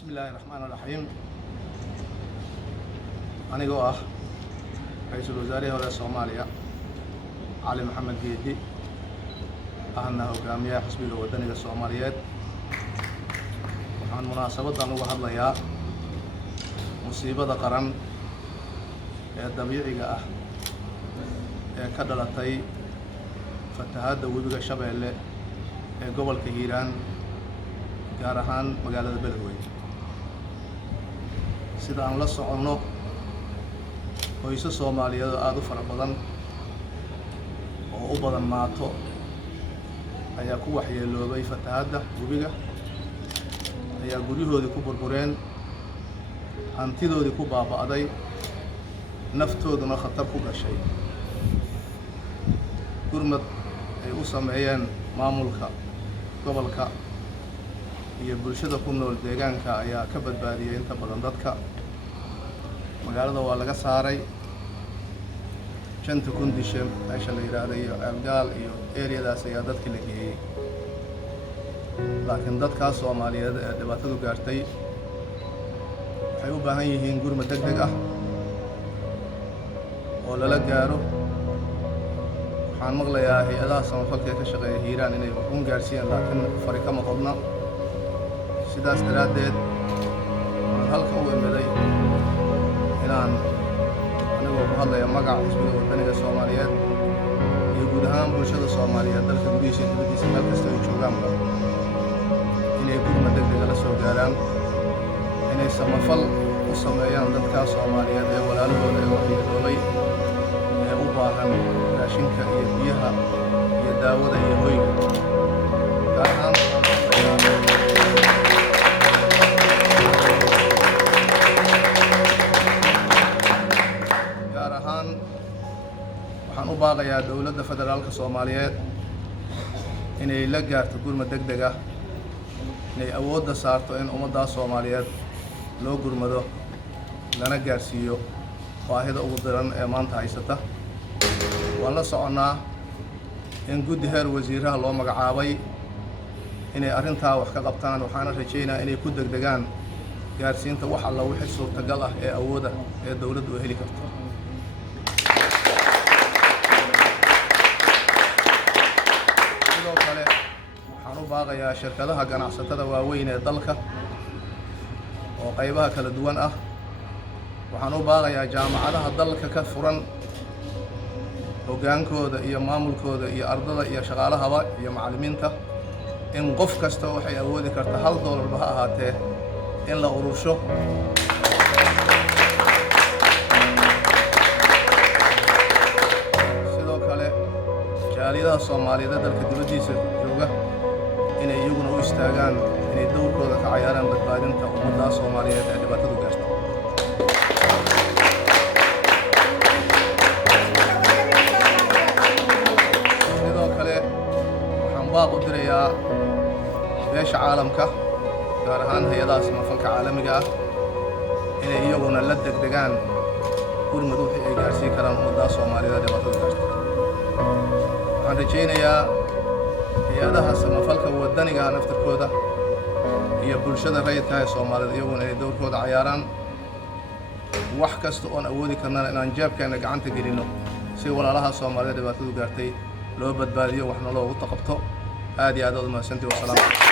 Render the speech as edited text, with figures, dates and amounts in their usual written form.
بسم الله الرحمن الرحيم. أنا رئيس الوزراء هو الصومالية علي محمد جيدي أهنا هجامية حسب الوطني الصوماليات عن مناسبة أنو هذا مصيبة قرن الطبيعية كدلتي فتحات وبيج شبه قبل كهيران gaarahaan magaalada Beledweyne sida aan la socono qoysas Soomaaliyeed aad u fara badan oo u badan maato ayaa ku waxyeeloobay fatahaadda webiga ayaa guryahoodii ku burbureen hantidoodii ku baaba'day naftooduna khatar ku gashay gurmad ay u sameeyeen maamulka gobolka iyo bulshada ku nool deegaanka ayaa ka badbaadiyay inta badan dadka magaalada waa laga saaray janta kundishe meesha la yiraahdo iyo algaal iyo areadaas ayaa dadka la geeyay laakiin dadka Soomaaliyeed ee dhibaatadu gaartay waxay u baahan yihiin gurmad degdeg ah oo lala gaaro waxaan maqlayaa hay'adaha samafalka ka shaqeeya Hiiraan inay u gaarsiiyaan laakiin fari kama qodna sidaas daraadeed halka uu imaday inaan anigoo ku hadlaya magaca xisbiga wadaniga Soomaaliyeed iyo guud ahaan bulshada Soomaaliyeed dalka gudihiisa iyo dibadiisa meel kasta ay joogaanba inay gurmad degdeg la soo gaaraan inay samafal u sameeyaan dadka Soomaaliyeed ee walaalahooda ee waxyeeloobay ee u baahan raashinka iyo biyaha iyo daawada iyo hoyga gaar ahaan waxaan u baaqayaa dawladda federaalka Soomaaliyeed inay la gaarto gurmad degdeg ah inay awoodda saarto in ummadda Soomaaliyeed loo gurmado lana gaarsiiyo baahida ugu daran ee maanta haysata waan la soconaa in guddi heer wasiiraha loo magacaabay inay arrintaa wax ka qabtaan waxaana rajaynayaa inay ku degdegaan gaarsiinta wax alla wixii suurtagal ah ee awooda ee dawladdu heli karto baaqayaa shirkadaha ganacsatada waaweyn ee dalka oo qaybaha kala duwan ah waxaan u baaqayaa jaamacadaha dalka ka furan hogaankooda iyo maamulkooda iyo ardada iyo shaqaalahaba iyo macallimiinta in qof kasta waxay awoodi karta $1 ha ahaatee in la urursho sidoo kale jaaliyadaha Soomaaliyeed dalka dibadiisa jooga inay iyaguna u istaagaan inay dowrkooda ka cayaaraan badbaadinta ummadda Soomaaliyeed ee dhibaatadu gaartay sidoo kale waxaan baaq u dirayaa beesha caalamka gaar ahaan hay'adaha samafalka caalamiga ah inay iyaguna la degdegaan gurmad wixii ay gaarsiin karaan ummadda Soomaaliyeed ee dhibaatadu gaartay waxaan rajaynayaa hay'adaha samafalka wadaniga naftirkooda iyo bulshada rayidka ee Soomaaliyeed iyaguna ay dowrkooda cayaaraan wax kasta oo aan awoodi karnaa inaan jeebkeena gacanta gelino si walaalaha Soomaaliyeed dhibaatadu gaartay loo badbaadiyo waxna loogu taqabto aad iyo aad u mahadsantihiin.